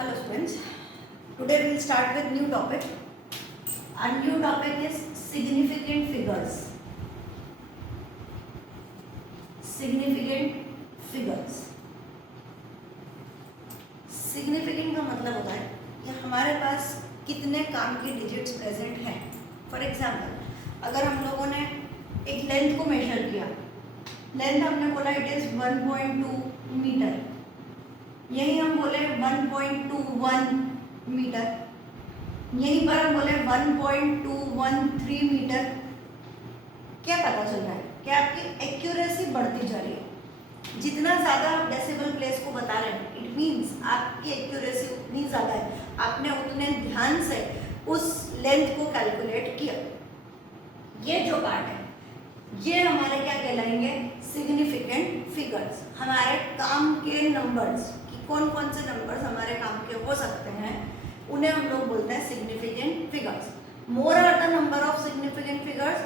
Hello students, today we will start with new topic. Our new topic is significant figures. Significant figures. Significant का मतलब होता है कि हमारे पास कितने काम के डिजिट्स प्रेजेंट हैं. फॉर एग्जाम्पल, अगर हम लोगों ने एक लेंथ को मेजर किया, लेंथ हमने बोला इट इज 1.2 मीटर, यही हम बोले 1.21 मीटर, यहीं पर हम बोले 1.213 मीटर. क्या पता चल रहा है कि आपकी एक्यूरेसी बढ़ती जा रही है. जितना ज़्यादा आप डेसिबल प्लेस को बता रहे हैं, इट मीन्स आपकी एक्यूरेसी उतनी ज़्यादा है, आपने उतने ध्यान से उस लेंथ को कैलकुलेट किया. ये जो पार्ट है ये हमारे क्या कहलाएंगे? Significant figures. हमारे काम के नंबर्स, कौन कौन से नंबर्स हमारे काम के हो सकते हैं, उन्हें हम लोग बोलते हैं significant figures. More are the number of significant figures,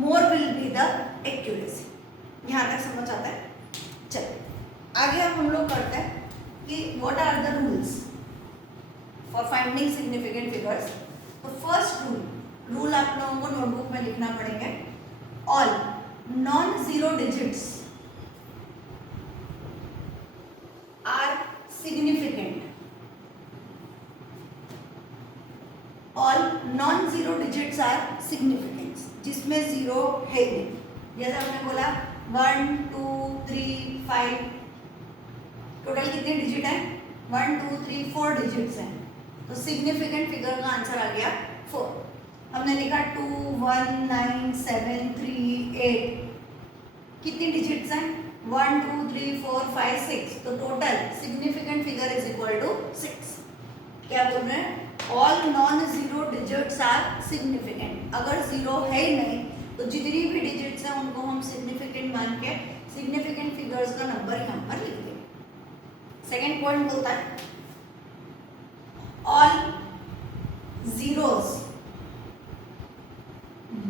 more will be the accuracy. यहाँ तक समझ आता है? चलिए आगे अब हम लोग करते हैं कि what are the rules for finding significant figures. तो फर्स्ट रूल आप लोगों को नोटबुक में लिखना पड़ेगा. All non zero digits are significant. All non-zero digits are significant. जिसमें जीरो है नहीं. जैसे हमने बोला 1, 2, 3, 5, टोटल कितने डिजिट हैं? 1, 2, 3, 4 डिजिट्स हैं. तो सिग्निफिकेंट फिगर का आंसर आ गया 4. हमने लिखा 2, 1, 9, 7, 3, 8. कितनी डिजिट्स हैं? 1, 2, 3, 4, 5, 6. तो total significant figure is equal to 6. क्या बोल रहे हैं? All non zero digits are significant. अगर जीरो है ही नहीं तो जितनी भी डिजिट्स हैं उनको हम सिग्निफिकेंट मान के सिग्निफिकेंट फिगर्स का नंबर यहाँ पर लिख देंगे. सेकेंड पॉइंट बोलता है all zeros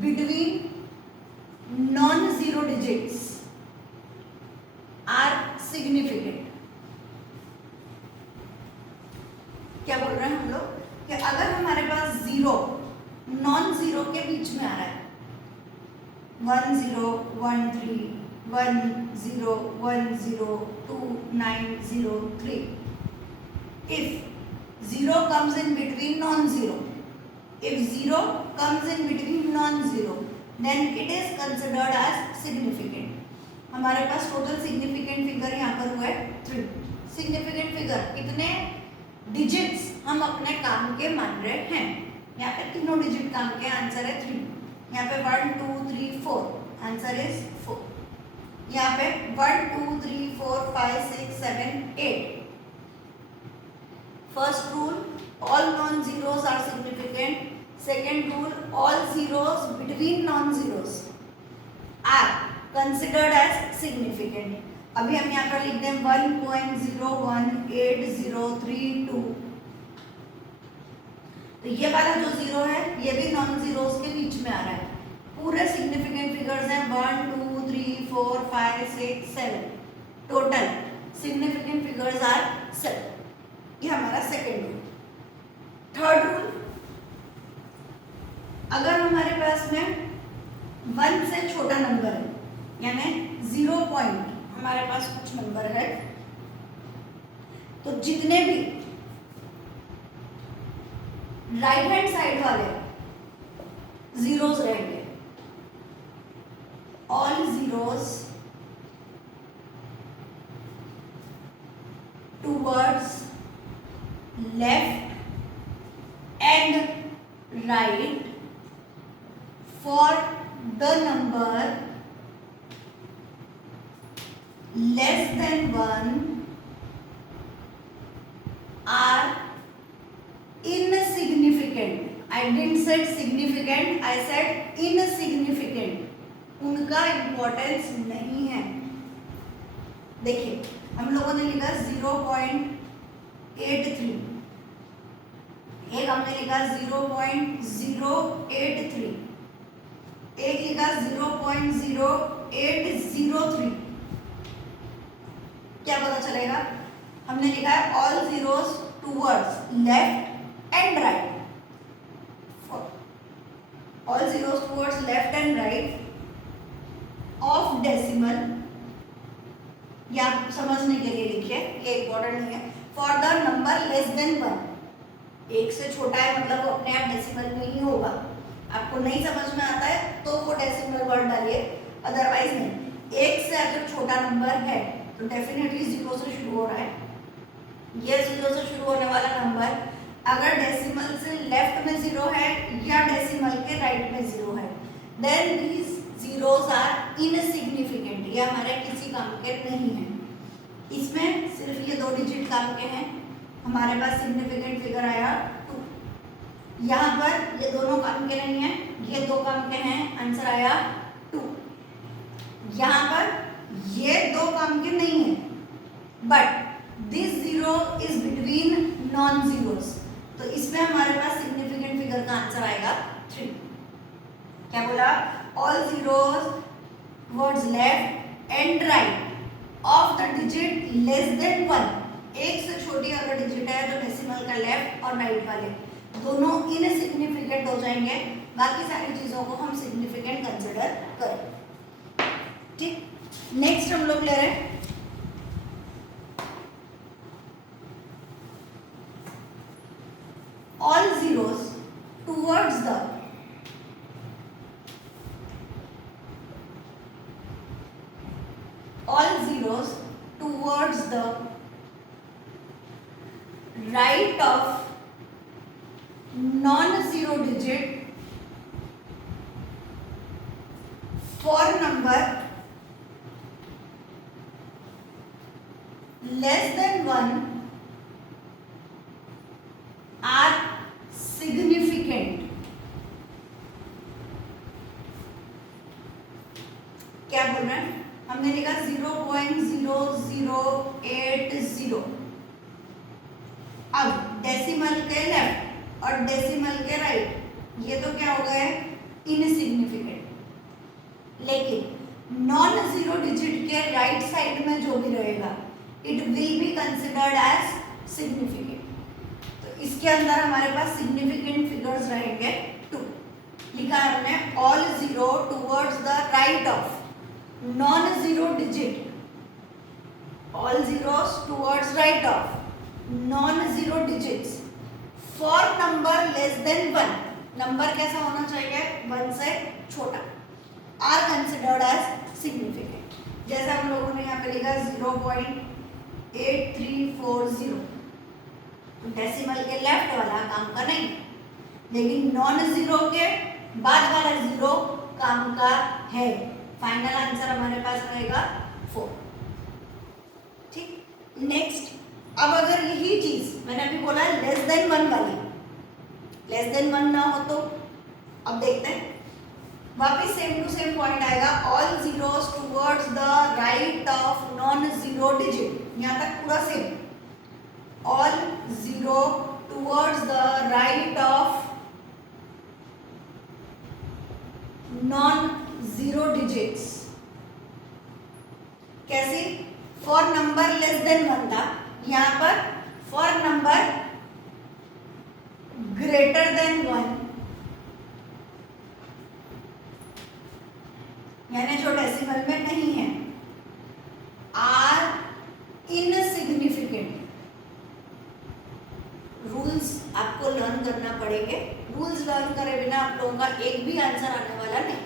between non zero digits are significant. क्या बोल रहे हैं हम लोग कि अगर हमारे पास जीरो नॉन जीरो के बीच में आ रहा है, 1 0 1 3 1 0 1 0 2 9 0 3. If zero comes in between non-zero, if zero comes in between non-zero, then it is considered as significant. हमारे पास टोटल सिग्निफिकेंट फिगर यहाँ पर हुआ है 3. सिग्निफिकेंट फिगर कितने डिजिट्स हम अपने काम के मान रहे हैं? यहाँ पे तीनों डिजिट काम के, आंसर है 3. यहाँ पे 1 2 3 4, आंसर इज 4. यहाँ पे 1 2 3 4 5 6 7 8. First rule all non zeros are significant. Second rule all zeros between non zeros are considered as significant. अभी हम यहाँ पर लिख दें 1.01803.2. तो ये वाला जो जीरो है ये भी नॉन जीरोस के बीच में आ रहा है. पूरे सिग्निफिकेंट फिगर्स हैं 1 2 3 4 5 6 7. Total significant figures are 7. ये हमारा सेकेंड रूल. थर्ड रूल, अगर हमारे पास में 1 से छोटा नंबर है, यानी 0 पॉइंट हमारे पास कुछ नंबर है, तो जितने भी राइट हैंड साइड वाले जीरोस रहेंगे, all zeros towards left and right for the number less than 1 are insignificant. I didn't say significant, I said insignificant. उनका इम्पोर्टेंस नहीं है. देखिए हम लोगों ने लिखा 0.83, एक हमने लिखा 0.083, एक लिखा 0.0803. क्या पता चलेगा? हमने लिखा है all zeros towards left and right, all zeros towards left and right of decimal, या समझने के लिए लिखिए, ये इंपॉर्टेंट नहीं है, for the number less than 1, एक से छोटा है मतलब वो अपने आप डेसिमल में ही होगा। आपको नहीं समझ में आता है तो वो डेसिमल वर्ड डालिए, अदरवाइज नहीं। एक से अगर छोटा नंबर है तो डेफिनेटली जीरो से शुरू हो रहा है, ये जीरो से शुरू होने वाला नंबर अगर डेसिमल से लेफ्ट में जीरो है या डेसिमल के राइट में जीरो है, then these zeros are insignificant, ये हमारे किसी काम के नहीं है। इसमें सिर्फ ये 2 डिजिट काम के हैं, हमारे पास सिग्निफिकेंट फिगर आया 2। यहाँ पर ये दोनों काम के नहीं है, ये 2 काम के हैं, आंसर आया 2। यहाँ पर ये 2 काम के नहीं है, but this zero is between non zeros, तो इसमें हमारे पास सिग्निफिकेंट फिगर का आंसर आएगा 3। क्या बोला? All zeros towards left and right of the digit less than 1, एक से छोटी अगर डिजिट है तो डेसिमल का लेफ्ट और राइट वाले दोनों इनसिग्निफिकेंट हो जाएंगे, बाकी सारी चीजों को हम सिग्निफिकेंट कंसिडर करें। ठीक, नेक्स्ट हम लोग ले रहे हैं all zeros towards the right of non-zero digit for number less than 1 are significant। क्या बोल रहे हैं? हमने लिखा 0.0080। अब डेसिमल के लेफ्ट और डेसिमल के राइट ये तो क्या हो गए? इनसिग्निफिकेंट। लेकिन नॉन जीरो डिजिट के राइट साइड में जो भी रहेगा it will be considered as significant. इसके अंदर हमारे पास सिग्निफिकेंट फिगर्स रहेंगे 2। लिखा है हमने all zero towards the right of non zero digit, all zeros towards right of non zero digits for number less than 1, number कैसा होना चाहिए? 1 से छोटा, आर कंसिडर्ड एज सिग्निफिकेंट। जैसे हम लोगों ने यहाँ पे लिखा 0.8340, डेसिमल के लेफ्ट वाला काम का नहीं, लेकिन नॉन जीरो के बाद वाला जीरो काम का है। फाइनल आंसर हमारे पास रहेगा 4। ठीक, नेक्स्ट, अब अगर यही चीज मैंने अभी बोला लेस देन 1 वाली, लेस देन 1 ना हो तो अब देखते हैं, वापिस सेम टू सेम पॉइंट आएगा। All zeros towards the right of non zero digit, यहाँ तक पूरा same. all zero towards the right of non-zero digits। कैसे? फॉर नंबर लेस देन 1 था, यहाँ पर फॉर नंबर ग्रेटर देन 1, यानी जो डेसिमल में नहीं है, आर इनसिग्निफिकेंट। रूल्स आपको लर्न करना पड़ेंगे, रूल्स लर्न करे बिना आप लोगों का एक भी आंसर आने वाला नहीं।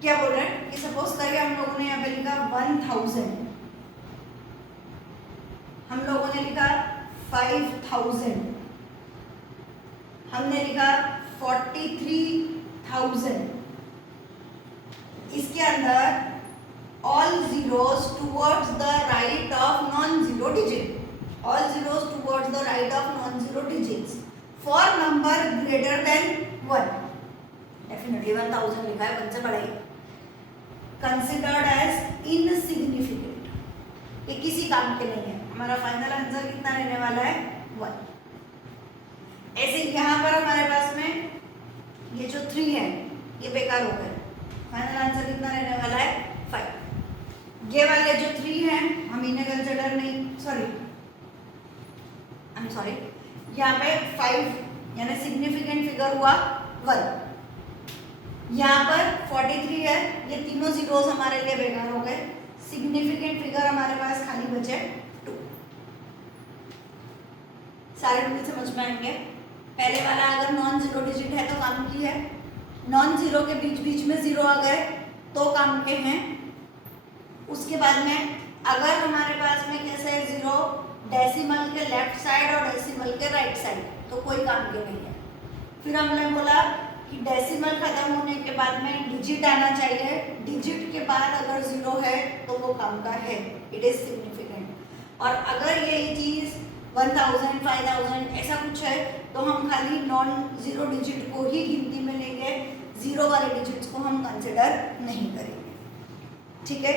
क्या बोल रहे हैं कि सपोज करिए हम लोगों ने यहाँ पे लिखा 1000, हम लोगों ने लिखा 5000, हमने लिखा 43,000। इसके अंदर all zeros towards the right of non zero digit, all zeros towards the right of non-zero digits for number greater than 1, definitely 1000 लिखा है, 1 से बड़ा ही, considered as insignificant। ये किसी काम के नहीं है। हमारा फाइनल आंसर कितना रहने वाला है? 1। ऐसे यहाँ पर हमारे पास में ये जो 3 है ये बेकार हो गए, फाइनल आंसर कितना रहने वाला है? 5। ये वाले जो 3 हैं हम इन्हें कंसिडर नहीं, सॉरी सॉरी, यहाँ पे 5 यानी सिग्निफिकेंट फिगर हुआ 1, यहाँ पर 43 है, ये तीनों जीरोस हमारे लिए बेकार हो गए, सिग्निफिकेंट फिगर हमारे पास खाली बचे 2। सारे रूल समझ में आएंगे। पहले वाला अगर नॉन जीरो डिजिट है तो काम की है, नॉन जीरो के बीच बीच में जीरो आ गए तो काम के हैं। उसके बाद में अगर हमारे पास में कैसे है जीरो डेसिमल के लेफ्ट साइड और डेसिमल के राइट साइड तो कोई काम के नहीं है। फिर हमने बोला कि डेसिमल खत्म होने के बाद में डिजिट आना चाहिए, डिजिट के बाद अगर जीरो है तो वो काम का है, इट इज सिग्निफिकेंट। और अगर यही चीज 1000 5000 ऐसा कुछ है तो हम खाली नॉन जीरो डिजिट को ही गिनती में लेंगे, जीरो वाले डिजिट्स को हम कंसिडर नहीं करेंगे। ठीक है,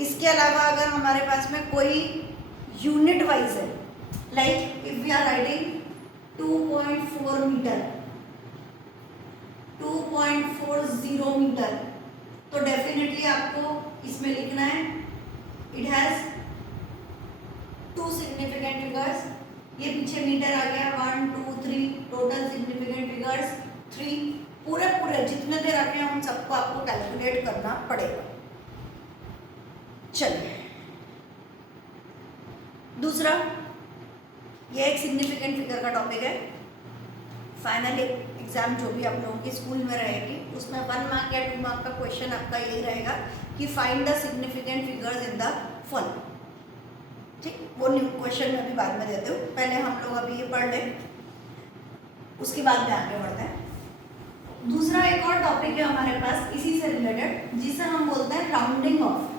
इसके अलावा अगर हमारे पास में कोई यूनिट वाइज है, like if we are writing 2.4 metre, 2.40 metre, तो डेफिनेटली आपको इसमें लिखना है इट हैज 2 सिग्निफिकेंट फिगर्स। ये पीछे मीटर आ गया, 1 2 3, टोटल सिग्निफिकेंट फिगर्स 3। पूरे जितने दे रखे हैं उन सबको आपको कैलकुलेट करना पड़ेगा। चलिए दूसरा, ये एक सिग्निफिकेंट फिगर का टॉपिक है। फाइनल एग्जाम जो भी आप लोगों की स्कूल में रहेगी उसमें 1 मार्क या 2 मार्क का क्वेश्चन आपका यही रहेगा कि find the significant figures in the following. ठीक, वो क्वेश्चन मैं भी बाद में देती हूँ, पहले हम लोग अभी ये पढ़ लें, उसके बाद में आगे बढ़ते हैं। दूसरा एक और टॉपिक है हमारे पास इसी से रिलेटेड, जिसे हम बोलते हैं राउंडिंग ऑफ।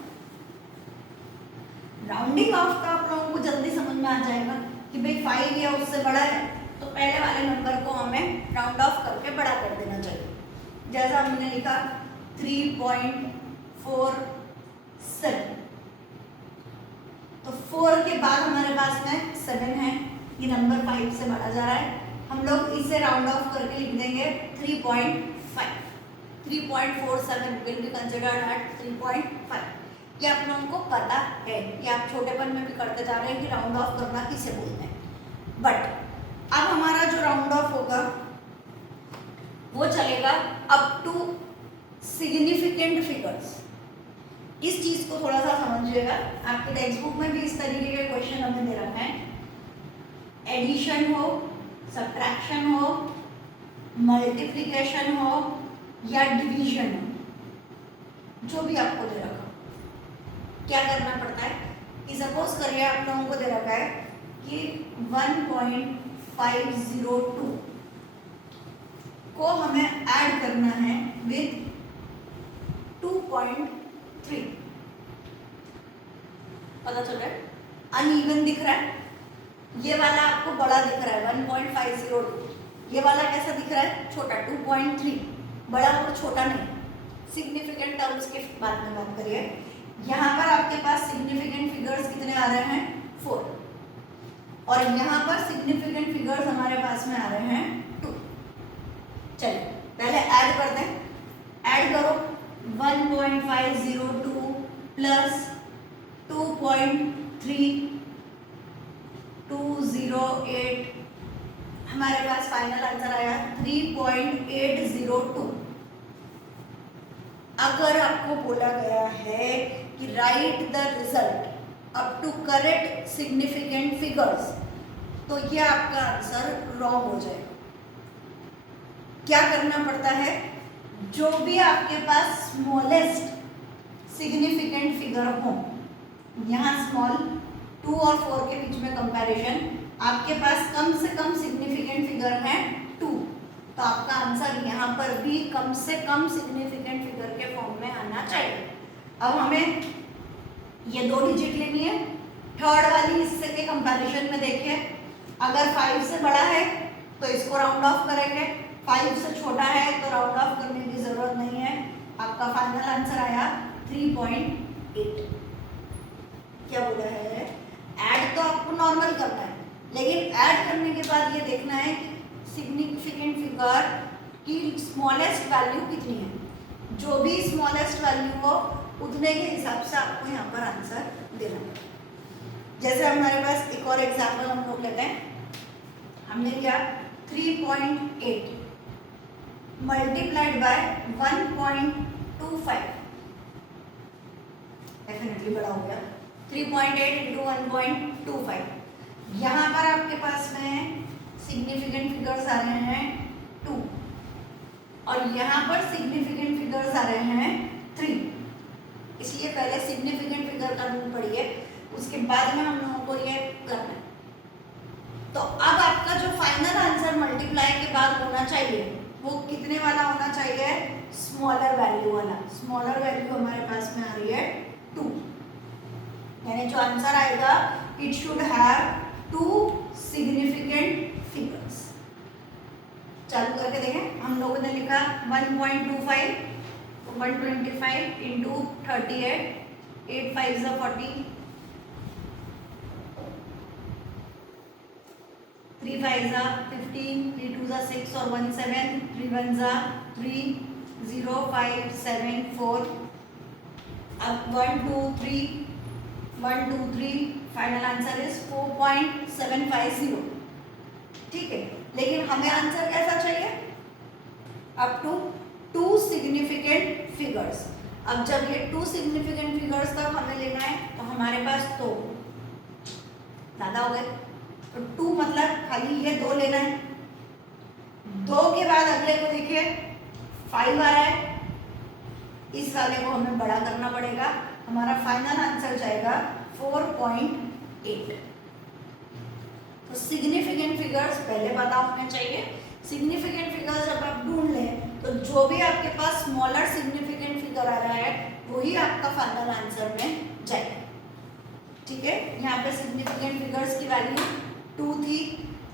राउंडिंग ऑफ का आप लोगों को जल्दी समझ में आ जाएगा कि भाई 5 या उससे बड़ा है तो पहले वाले नंबर को हमें राउंड ऑफ करके बड़ा कर देना चाहिए। जैसा हमने लिखा 3.47, तो 4 के बाद हमारे पास में 7 है, ये नंबर 5 से बढ़ा जा रहा है, हम लोग इसे राउंड ऑफ करके लिख देंगे 3.5। 3.47 विल बी कंसिडर्ड एट 3.5। ये आप लोगों को पता है, ये आप छोटेपन में भी करते जा रहे हैं कि राउंड ऑफ करना किसे बोलते हैं। बट अब हमारा जो राउंड ऑफ होगा वो चलेगा अप टू सिग्निफिकेंट फिगर्स। इस चीज को थोड़ा सा समझिएगा, आपके टेक्स्ट बुक में भी इस तरीके के क्वेश्चन हमें दे रखा है। एडिशन हो, सब्ट्रैक्शन हो, मल्टीप्लिकेशन हो या डिवीजन हो, जो भी आपको दे रखा, क्या करना पड़ता है कि सपोज करिए आप लोगों को दे रखा है कि 1.502 को हमें ऐड करना है विद 2.3। पता चल रहा है, अनइवन दिख रहा है, ये वाला आपको बड़ा दिख रहा है 1.502, ये वाला कैसा दिख रहा है, छोटा 2.3, बड़ा और छोटा नहीं। सिग्निफिकेंट टर्म्स के बाद में बात करिए, यहाँ पर आपके पास सिग्निफिकेंट फिगर्स कितने आ रहे हैं 4, और यहाँ पर सिग्निफिकेंट फिगर्स हमारे पास में आ रहे हैं 2। चलिए पहले ऐड कर दें, ऐड करो 1.502 प्लस 2.3208, हमारे पास फाइनल आंसर आया 3.802। अगर आपको बोला गया है कि write the result up to correct significant figures, तो ये आपका आंसर रॉन्ग हो जाएगा। क्या करना पड़ता है, जो भी आपके पास स्मॉलेस्ट सिग्निफिकेंट फिगर हो, यहाँ स्मॉल 2 और 4 के बीच में कंपैरिजन, आपके पास कम से कम सिग्निफिकेंट फिगर है 2, तो आपका आंसर यहाँ पर भी कम से कम सिग्निफिकेंट फिगर के फॉर्म में आना चाहिए। अब हमें ये 2 डिजिट लेनी है, थर्ड वाली इससे के कंपैरिजन में देखिए, अगर 5 से बड़ा है तो इसको राउंड ऑफ करेंगे, 5 से छोटा है तो राउंड ऑफ करने की जरूरत नहीं है। आपका फाइनल आंसर आया 3.8। क्या बोला है, ऐड तो आपको नॉर्मल करना है, लेकिन ऐड करने के बाद ये देखना है सिग्निफिकेंट फिगर की स्मॉलेस्ट वैल्यू कितनी है। जो भी स्मॉलेस्ट वैल्यू हो उतने के हिसाब से आपको यहाँ पर आंसर देना है। जैसे हमारे पास एक और एग्जाम्पल हम लोग लेते हैं, हमने लिया 3.8 मल्टीप्लाइड बाय 1.25, डेफिनेटली बड़ा हो गया, 3.8 इंटू 1.25। यहाँ पर आपके पास में सिग्निफिकेंट फिगर्स आ रहे हैं 2 और यहाँ पर सिग्निफिकेंट फिगर्स आ रहे हैं 3, इसलिए पहले सिग्निफिकेंट फिगर का रूल पढ़िए, उसके बाद में हम लोगों को ये करना है। तो अब आपका जो फाइनल आंसर मल्टीप्लाई के बाद होना चाहिए वो कितने वाला होना चाहिए, स्मॉलर वैल्यू वाला। स्मॉलर वैल्यू हमारे पास में आ रही है 2, यानी जो आंसर आएगा it should have 2 significant figures. चालू करके देखें, हम लोगों ने लिखा 1.25, 125 इंटू 38, 8 5 ज़ा 40, 3 5 ज़ा 15, 3 2 ज़ा 6 और 1 7, 3 1 ज़ा 3, 0 5 7 4। अब 1 2 3, 1 2 3, फाइनल आंसर इज 4.750। ठीक है, लेकिन हमें आंसर कैसा चाहिए, अप टू 2 सिग्निफिकेंट फिगर्स। अब जब ये 2 सिग्निफिकेंट फिगर्स तक हमें लेना है तो हमारे पास तो ज़्यादा हो गए, तो 2 मतलब खाली ये 2 लेना है। 2 के बाद अगले को देखिए 5 आ रहा है, इस वाले को हमें बड़ा करना पड़ेगा, हमारा फाइनल आंसर जाएगा 4.8। तो सिग्निफिकेंट फिगर्स पहले पता होने चाहिए। सिग्निफिकेंट फिगर्स जब आप ढूंढ लें तो जो भी आपके पास स्मॉलर सिग्निफिकेंट फिगर आ रहा है वही आपका फाइनल आंसर में जाएगा। ठीक है, यहाँ पे सिग्निफिकेंट फिगर्स की वैल्यू 2 थी,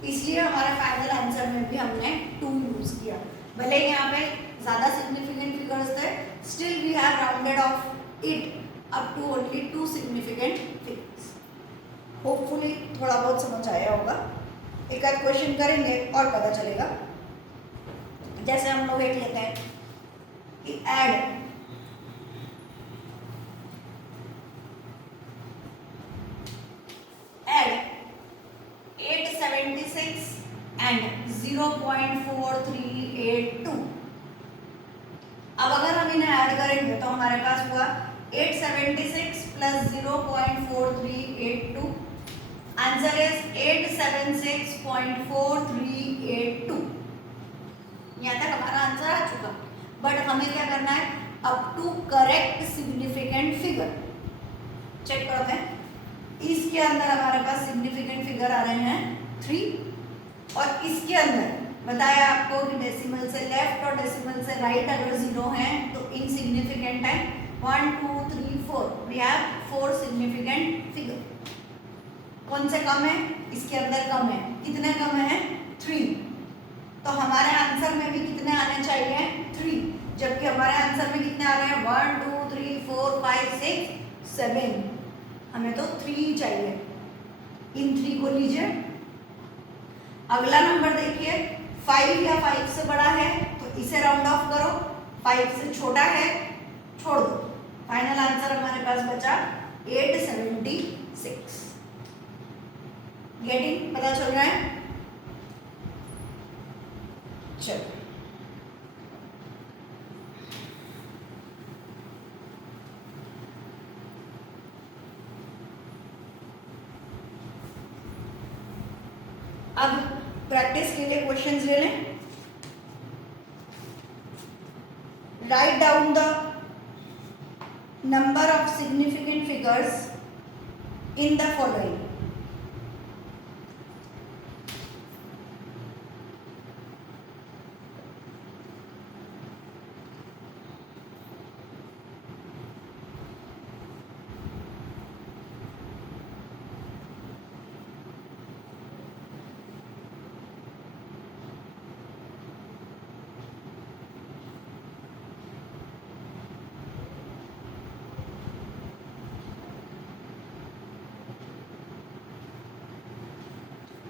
इसलिए हमारा फाइनल आंसर में भी हमने 2 यूज किया। भले यहाँ पे ज़्यादा सिग्निफिकेंट फिगर्स थे, still we have rounded off it up to only 2 significant figures. Hopefully थोड़ा बहुत समझ आया होगा। एक आध क्वेश्चन करेंगे और पता चलेगा। जैसे हम लोग एक लेते हैं कि ऐड ऐड 876 एंड 0.4382। अब अगर हम इन्हें ऐड करेंगे तो हमारे पास हुआ 876 प्लस 0.4382, आंसर इज 876.4382। यहाँ तक हमारा आंसर आ चुका, बट हमें क्या करना है, up to correct significant figure check करते हैं। इसके अंदर हमारे पास सिग्निफिकेंट फिगर आ रहे हैं 3 और इसके अंदर बताया आपको कि डेसिमल से लेफ्ट और डेसिमल से राइट अगर 0 है तो इनसिग्निफिकेंट है। 1 2 3 4 वी हैव 4 सिग्निफिकेंट फिगर। कौन से कम है, इसके अंदर कम है, कितने कम है 3, तो हमारे आंसर में भी कितने आने चाहिए 3, जबकि हमारे आंसर में कितने आ रहे हैं 1 2 3 4 5 6 7, हमें तो 3 चाहिए। इन 3 को लीजिए। अगला नंबर देखिए 5 या 5 से बड़ा है तो इसे राउंड ऑफ करो, 5 से छोटा है छोड़ दो। फाइनल आंसर हमारे पास बचा 876। गेटिंग, पता चल रहा है? चलो अब प्रैक्टिस के लिए क्वेश्चंस ले लें। Write down the number of significant figures in the following.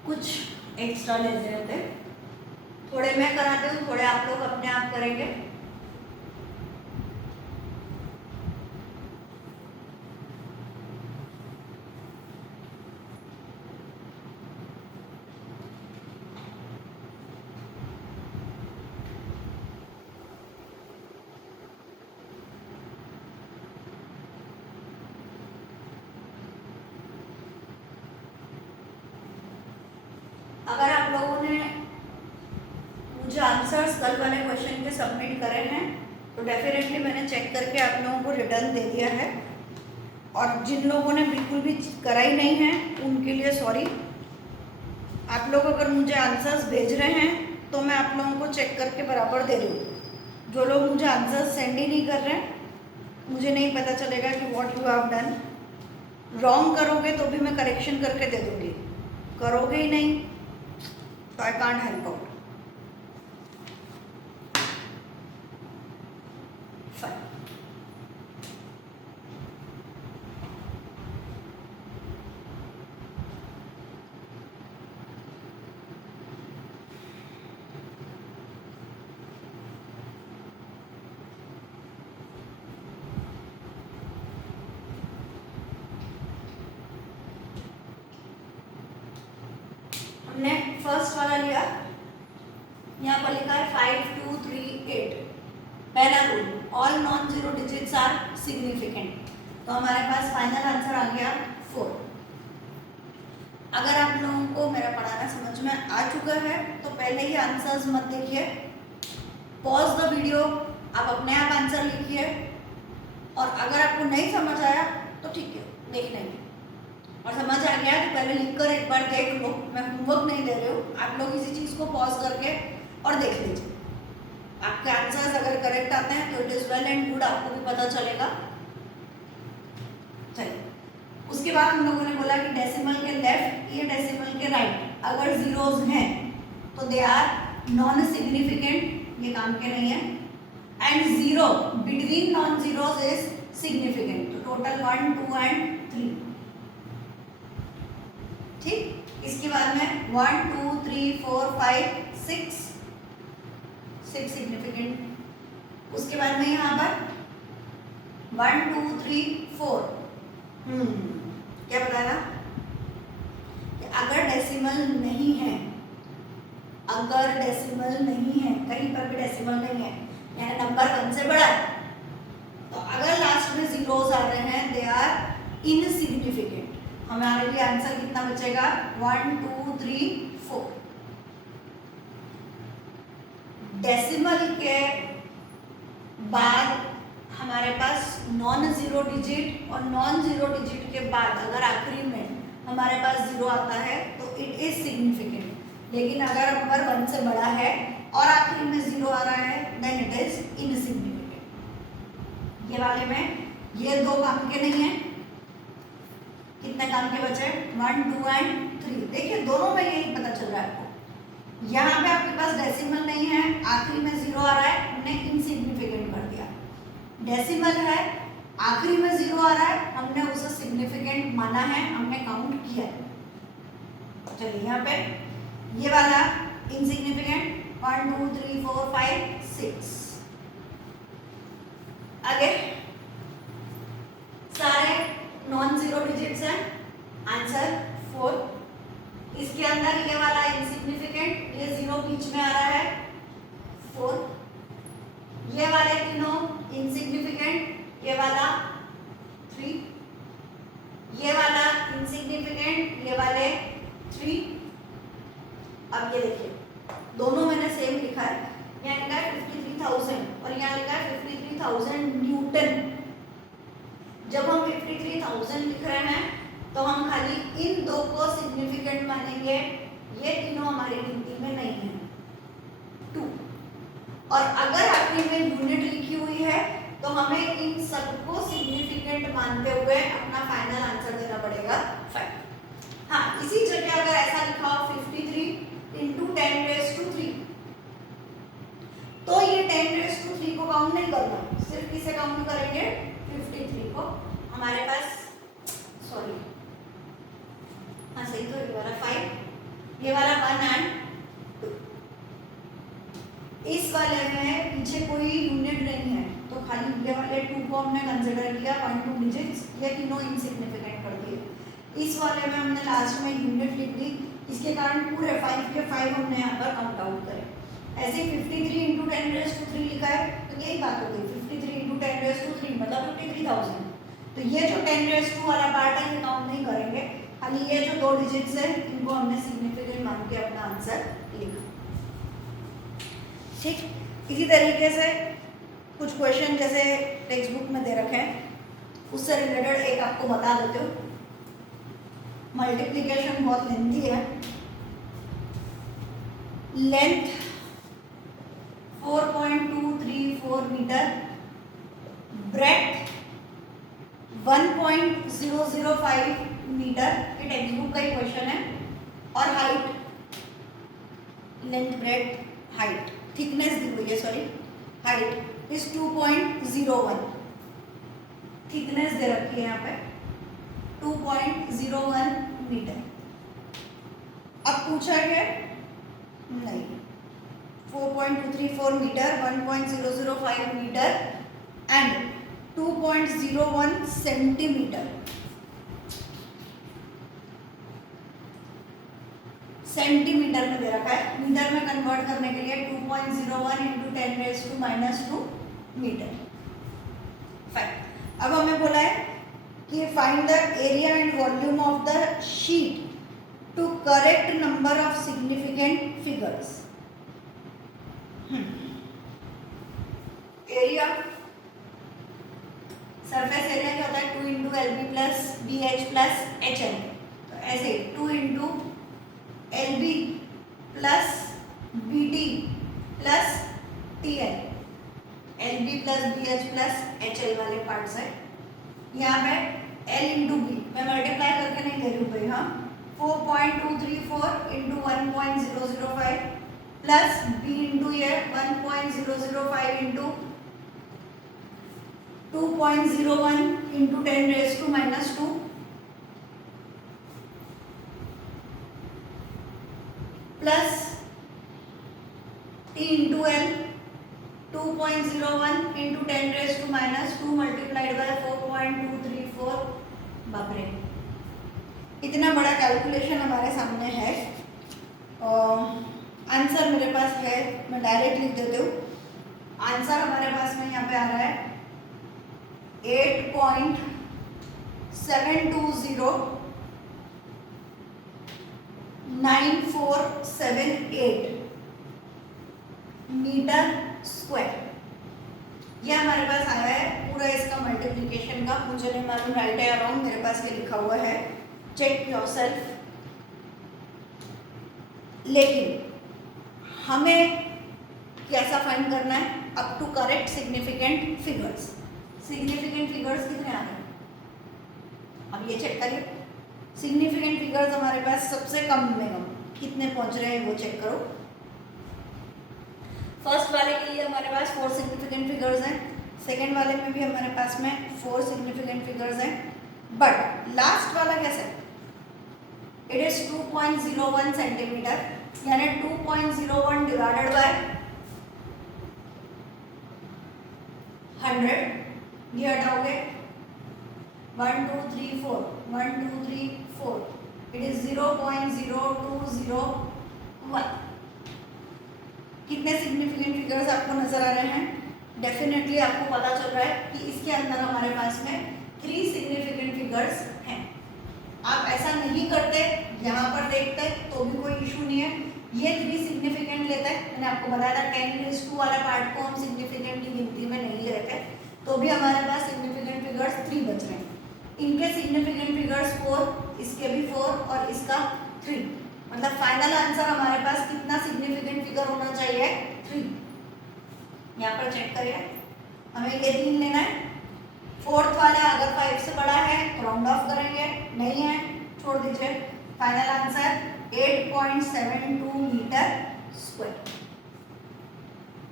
कुछ एक्स्ट्रा लेते रहते, थोड़े मैं कराती हूँ, थोड़े आप लोग अपने आप करेंगे। अगर आप लोगों ने मुझे आंसर्स कल वाले क्वेश्चन के सबमिट करे हैं तो डेफिनेटली मैंने चेक करके आप लोगों को रिटर्न दे दिया है, और जिन लोगों ने बिल्कुल भी करा ही नहीं है उनके लिए सॉरी। आप लोग अगर मुझे आंसर्स भेज रहे हैं तो मैं आप लोगों को चेक करके बराबर दे रही हूँ। जो लोग मुझे आंसर्स सेंड ही नहीं कर रहे हैं, मुझे नहीं पता चलेगा कि what you have done. Wrong करोगे तो भी मैं करेक्शन करके दे दूँगी, करोगे ही नहीं तो आई कांट हेल्प आउट। हमने फर्स्ट वाला लिया, यहाँ पर लिखा है 5, 2, 3, 8। पहला रूल, all non zero digits are significant. तो हमारे पास फाइनल आंसर आ गया 4। अगर आप लोगों को मेरा पढ़ाना समझ में आ चुका है तो पहले ही आंसर्स मत देखिए, पॉज द वीडियो, आप अपने आप आंसर लिखिए, और अगर आपको नहीं समझ आया तो ठीक है, देख लेंगे। और समझ आ गया तो पहले लिखकर एक बार देख लो, मैं होमवर्क नहीं दे रही हूँ, आप लोग किसी चीज़ को पॉज करके और देख लीजिए। आपके आंसर्स अगर करेक्ट आते हैं तो it is well and good, आपको भी पता चलेगा। चलिए, उसके बाद हम लोगों ने बोला कि डेसिमल के लेफ्ट या डेसिमल के राइट अगर जीरोज हैं तो दे आर नॉन सिग्निफिकेंट, ये काम के नहीं है। And zero between non zeros is significant. तो टोटल 1, 2 एंड 3। ठीक, इसके बाद में 1, 2, 3, 4, 5, 6 सिग्निफिकेंट। उसके बाद में यहाँ पर 1, 2, 3, 4। क्या बताया कि अगर डेसिमल नहीं है, अगर डेसिमल नहीं है, कहीं पर भी डेसिमल नहीं है, यानी नंबर 1 से बड़ा है, तो अगर लास्ट में जीरोस आ रहे हैं दे आर इनसिग्निफिकेंट। हमारे लिए आंसर कितना बचेगा? 1, 2, 3, 4। डेसिमल के बाद हमारे पास नॉन जीरो डिजिट, और नॉन जीरो डिजिट के बाद अगर आखिरी में हमारे पास जीरो आता है तो इट इज सिग्निफिकेंट। लेकिन अगर नंबर 1 से बड़ा है और आखिरी में जीरो आ रहा है देन इट इज इनसिग्निफिकेंट। ये वाले में ये दो काम के नहीं है। कितने काम के बचे? 1, 2 एंड 3। देखिए दोनों में यही पता चल रहा है आपको। यहाँ पे आपके पास डेसिमल नहीं है, आखिरी में जीरो आ रहा है, हमने इनसिग्निफिकेंट कर दिया। डेसिमल है, आखिरी में जीरो आ रहा है, हमने उसे सिग्निफिकेंट माना है, हमने काउंट किया है। चलिए यहाँ पे ये वाला इनसिग्निफिकेंट 1, 2, 3, 4, 5, 6। आगे सारे नॉन जीरो डिजिट्स हैं, आंसर 4। इसके अंदर ये वाला इनसिग्निफिकेंट, ये जीरो बीच में आ रहा है 4। ये वाले तीनों इनसिग्निफिकेंट, ये वाला 3। ये वाला इनसिग्निफिकेंट, ये वाले 3। अब ये देखिए दोनों मैंने सेम लिखा है, यहाँ लिखा है 53,000 और यहाँ लिखा है 53,000 न्यूटन। जब हम 53,000 लिख रहे हैं तो हम खाली इन दो को सिग्निफिकेंट मानेंगे, ये तीनों हमारी गिनती में नहीं है 2। और अगर आखिरी में यूनिट लिखी हुई है तो हमें इन सबको सिग्निफिकेंट मानते हुए अपना फाइनल आंसर देना पड़ेगा 5। हाँ, इसी जगह अगर ऐसा लिखा हो 53 × 10⁻³ तो ये 10⁻³ को काउंट नहीं करना, सिर्फ किसे काउंट करेंगे? 53 को। हमारे पास सॉरी, हाँ सही तो ये वाला 5, ये वाला 1 एंड 2। इस वाले में पीछे कोई यूनिट नहीं है तो खाली ये वाले 2 को हमने कंसिडर किया 1, 2 डिजिट्स, ये तीनों इनसिग्निफिकेंट कर दिए। इस वाले में हमने लास्ट में यूनिट लिख दी, इसके कारण पूरे 5 के 5 हमने यहाँ पर काउंट आउट करे। ऐसे 53 × 10⁻³ लिखा है तो यही बात हो गई, 53 × 10⁻³ मतलब 53,000। तो ये जो 10⁻² वाला पार्ट है ये काउंट नहीं करेंगे, खाली ये जो 2 डिजिट्स है इनको हमने सिग्निफिकेंट मान के अपना ठीक, इसी तरीके से कुछ क्वेश्चन जैसे टेक्स्ट बुक में दे रखे हैं उससे रिलेटेड एक आपको बता देते हो। मल्टीप्लिकेशन बहुत लेंथी है। लेंथ 4.234 मीटर, ब्रेथ 1.005 मीटर, ये टेक्स्ट बुक का ही क्वेश्चन है। और height, length breadth height, thickness दी हुई है, सॉरी हाइट इज 2.01, थिकनेस दे रखी है यहाँ पे 2.01 मीटर। अब पूछा है नहीं 4.234 metre, 1.005 metre and 2.01 centimetre. Centimetre में दे रखा है, मीटर में कन्वर्ट करने के लिए 2.01 इंटू 10⁻⁻² मीटर। फाइन। अब हमें बोला है कि find the area and volume of the sheet to correct number of significant figures. Area, surface area क्या होता है 2 into LB plus BH plus HL। तो ऐसे 2 into LB plus BT plus TL, LB plus BH plus HL वाले parts है। यहाँ पे L into B मैं मल्टीप्लाई करके नहीं दे रही हूँ भाई, हाँ 4.234 इंटू 1.005 प्लस B इंटू ये 1.005 into 2.01 into 10⁻⁻² plus T into L 2.01 into 10⁻² multiplied by 4.234। बाप रे, इतना बड़ा कैलकुलेशन हमारे सामने है। आंसर मेरे पास है, मैं डायरेक्ट लिख देती हूँ। आंसर हमारे पास में यहाँ पे आ रहा है 8.7209478 मीटर स्क्वायर। ये हमारे पास आया है पूरा इसका मल्टीप्लिकेशन का। मुझे नहीं मालूम राइट है या रॉन्ग, मेरे पास ये लिखा हुआ है, चेक योरसेल्फ। लेकिन हमें कैसा फाइंड करना है, up to correct significant figures. Significant figures कितने आ रहे हैं अब ये चेक करिए। सिग्निफिकेंट फिगर्स हमारे पास सबसे कम में कम कितने पहुंच रहे हैं वो चेक करो। फर्स्ट वाले के लिए हमारे पास 4 सिग्निफिकेंट फिगर्स हैं, सेकेंड वाले में भी हमारे पास में 4 सिग्निफिकेंट फिगर्स हैं, बट लास्ट वाला कैसे, इट इज 2.01 सेंटीमीटर, यानी 2.01 डिवाइडेड बाय 100। ये हटाओगे 1 2 3 4 1 2 3 4, इट इज 0.0201। कितने सिग्निफिकेंट फिगर्स आपको नजर आ रहे हैं? डेफिनेटली आपको पता चल रहा है कि इसके अंदर हमारे पास में 3 सिग्निफिकेंट फिगर्स हैं। आप ऐसा नहीं करते, यहाँ पर देखते तो भी कोई इशू नहीं है। ये 3 सिग्निफिकेंट लेते हैं, मैंने आपको बताया था 10⁻² वाला पार्ट को हम सिग्निफिकेंट की गिनती में नहीं लेते, तो भी हमारे पास सिग्निफिकेंट फिगर्स 3 बच रहे हैं। इनके सिग्निफिकेंट फिगर्स 4, इसके भी 4 और इसका 3, मतलब फाइनल आंसर हमारे पास कितना सिग्निफिकेंट फिगर होना चाहिए 3। यहाँ पर चेक करिए, हमें ये 3 लेना है। फोर्थ वाला अगर 5 से बड़ा है तो राउंड ऑफ करेंगे, नहीं है छोड़ दीजिए। Final answer 8.72 metre square.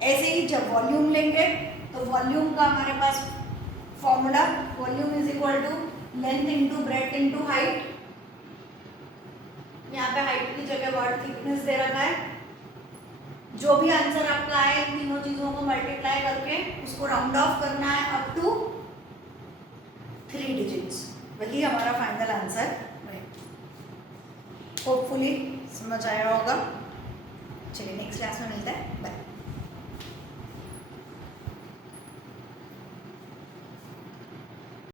ऐसे ही जब वॉल्यूम लेंगे तो वॉल्यूम का हमारे पास formula, volume is equal to length into breadth into height. यहाँ पे हाइट की जगह वर्ड थिकनेस दे रखा है। जो भी आंसर आपका आए इन तीनों चीजों को मल्टीप्लाई करके उसको राउंड ऑफ करना है अप टू 3 डिजिट्स, वही हमारा फाइनल आंसर है। होपफुली समझ आया होगा। चलिए नेक्स्ट क्लास में मिलता है, बाय।